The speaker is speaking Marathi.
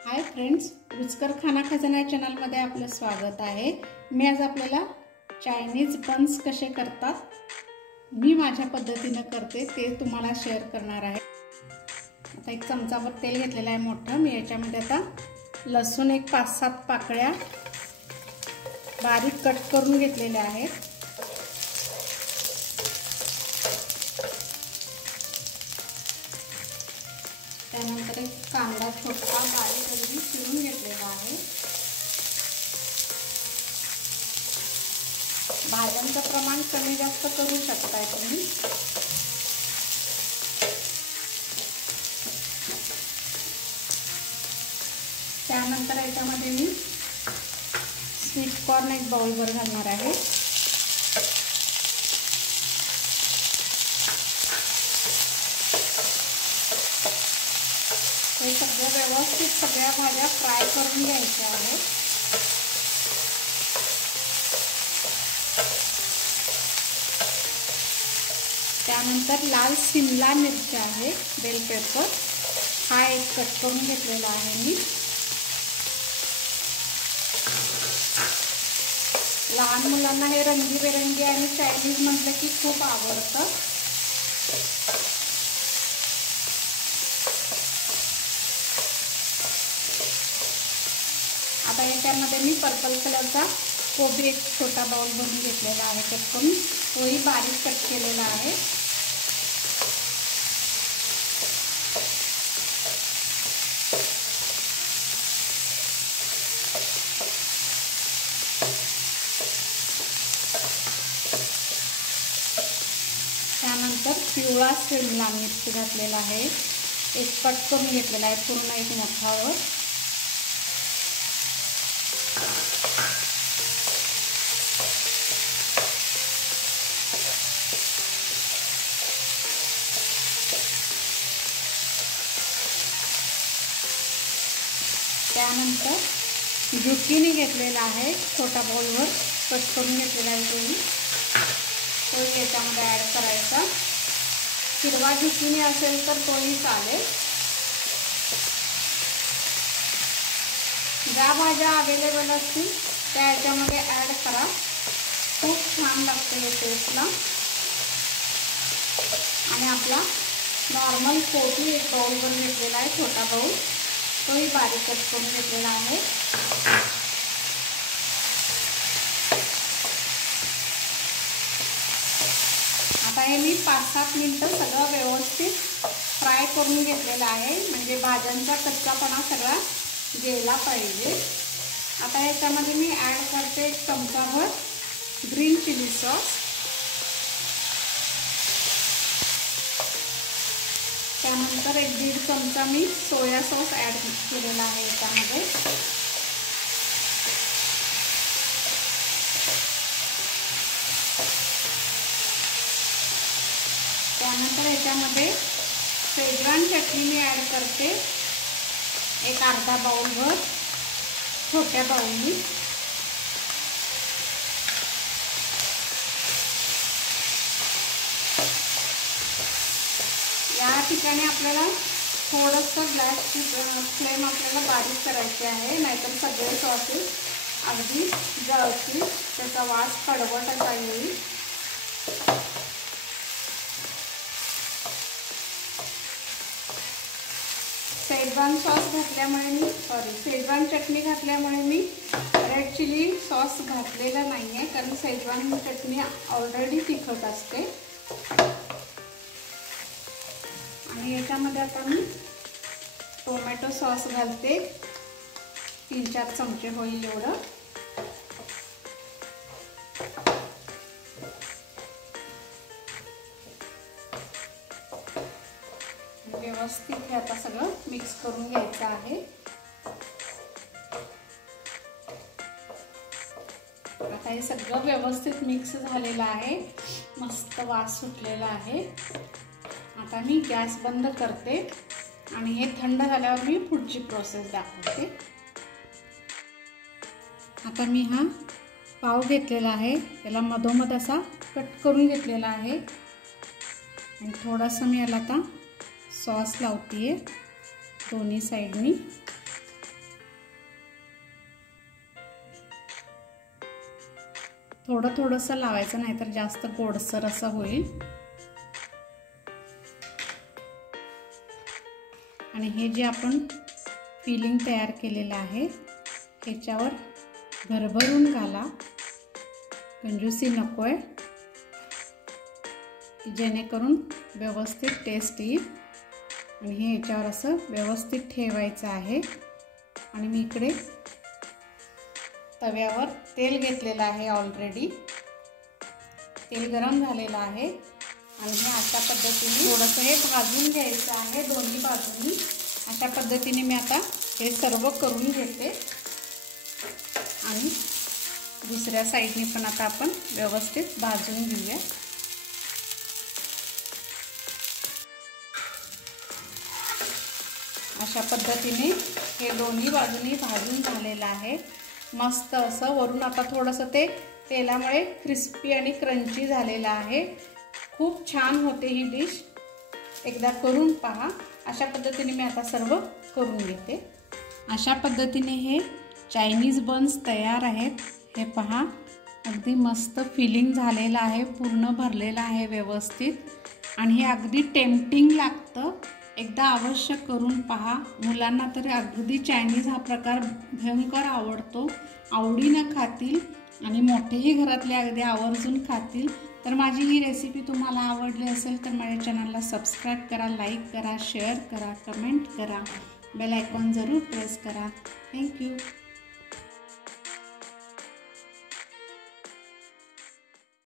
हाय फ्रेंड्स, रुचकर खाना खजाना चॅनलमध्ये आपलं स्वागत आहे। मी आज आपल्याला चायनीज बन्स कसे करतात मी माझ्या पद्धतीने करते ते तुम्हाला शेअर करणार आहे। आता एक चमचाभर तेल घेतलेलं आहे मोठं। मी याच्यामध्ये आता लसूण एक 5-7 पाकळ्या बारीक कट करून घेतलेल्या आहेत। त्यानंतर एक कांदा छोटा बारीक अगदी चिरून घेतलेला आहे। भाज्यांचं प्रमाण कमी जास्त करू शकताय तुम्ही। त्यानंतर याच्यामध्ये मी स्वीट कॉर्न एक बाउलभर घालणार आहे। हे सगळं व्यवस्थित सगळ्या भाज्या फ्राय करून घ्यायच्या आहेत। त्यानंतर लाल शिमला मिरची आहे, बेल पेपर हा एक कट करून घेतलेला आहे मी। लहान मुलांना हे रंगीबेरंगी आणि चायनीज म्हटलं की खूप आवडतं। आता याच्यामध्ये मी पर्पल कलरचा कोबी एक छोटा बाउल भरून घेतलेला आहे कट करून, तोही बारीक कट केलेला आहे। त्यानंतर पिवळा शिमला मिरची घातलेला आहे, एक कट करून घेतलेला आहे पूर्ण एक मोठावर। त्यानंतर झुकिनी घेतलेला आहे छोटा बाउलवर कट करून घेतलेला आहे, तो याच्यामध्ये ॲड करायचा। हिरवा झुकिनी असेल तर तोही चालेल। ज्या भाज्या अवेलेबल असतील त्या याच्यामध्ये ॲड करा, खूप छान लागते हे टेस्टला। आणि आपला नॉर्मल कोबी एक बाउलवर घेतलेला आहे छोटा बाउल, तोही बारीक कट करून घेतलेला आहे। आता हे मी 5-7 मिनिटं सगळं व्यवस्थित फ्राय करून घेतलेलं आहे, म्हणजे भाज्यांचा कच्चापणा सगळा गेला पाहिजे। आता याच्यामध्ये मी ॲड करते 1 चमचाभर ग्रीन चिली सॉस। त्यानंतर 1-1.5 चमचा मी सोया सॉस ॲड केलेला आहे याच्यामध्ये। त्यानंतर याच्यामध्ये शेजवान चटणी मी ॲड करते एक अर्धा बाउलभर छोट्या बाउलनी। या ठिकाणी आपल्याला थोडंसं गॅसची फ्लेम आपल्याला बारीक करायची आहे, नाहीतर सगळे सॉसेस अगदी जळतील, त्याचा वास कडवट असा येईल। शेजवान सॉस घातल्यामुळे शेजवान चटणी घातल्यामुळे मी रेड चिली सॉस घातलेला नाही आहे, कारण शेजवान चटणी ऑलरेडी तिखट असते। आणि याच्यामध्ये आता मी टोमॅटो सॉस घालते, 3-4 चमचे होईल एवढं। व्यवस्थित हे आता सगळं मिक्स करून घ्यायचं आहे। आता हे सगळं व्यवस्थित मिक्स झालेलं आहे, मस्त वास सुटलेला आहे। आता मी गॅस बंद करते आणि हे थंड झाल्यावर मी पुढची प्रोसेस दाखवते। आता मी हा पाव घेतलेला आहे, त्याला मधोमध असा कट करून घेतलेला आहे आणि थोडासा मी याला आता सॉस लावते दोन्ही साइडनी। थोडं थोडंसं लावायचं, नाहीतर जास्त गोडसर असं होईल। आणि हे जे आपण फिलिंग तयार केलेलं आहे ह्याच्यावर भरभरून घाला, कंजूसी नको आहे, की जेणेकरून व्यवस्थित टेस्ट येईल। आणि हे ह्याच्यावर असं व्यवस्थित ठेवायचं आहे। आणि मी इकडे तव्यावर तेल घेतलेलं आहे, ऑलरेडी तेल गरम झालेलं आहे। आणि हे अशा पद्धतीने थोडंसं हे भाजून घ्यायचं आहे दोन्ही बाजूनी। अशा पद्धतीने मी आता हे सर्व करून घेते आणि दुसऱ्या साईडने पण आता आपण व्यवस्थित भाजून घेऊया। अशा पद्धतीने हे दोन्ही बाजूनी भाजून झालेलं आहे मस्त असं। वरून आता थोडंसं ते तेलामुळे क्रिस्पी आणि क्रंची झालेलं आहे। खूप छान होते ही डिश, एकदा करून पहा। अशा पद्धतीने मी आता सर्व करून घेते। अशा पद्धतीने हे चायनीज बन्स तयार आहेत। हे पहा, अगदी मस्त फिलिंग झालेलं आहे, पूर्ण भरलेलं आहे व्यवस्थित। आणि हे अगदी टेम्पटिंग लागतं, एकदा अवश्य करून पहा। मुलांना तर अगदी चायनीज हा प्रकार भयंकर आवडतो, आवडीनं खातील आणि मोठेही घरातले अगदी आवर्जून खातील। तर माझी ही रेसिपी तुम्हाला आवडली असेल तर माझ्या चॅनलला सबस्क्राईब करा, लाईक करा, शेअर करा, कमेंट करा, बेल आयकॉन जरूर प्रेस करा। थँक्यू।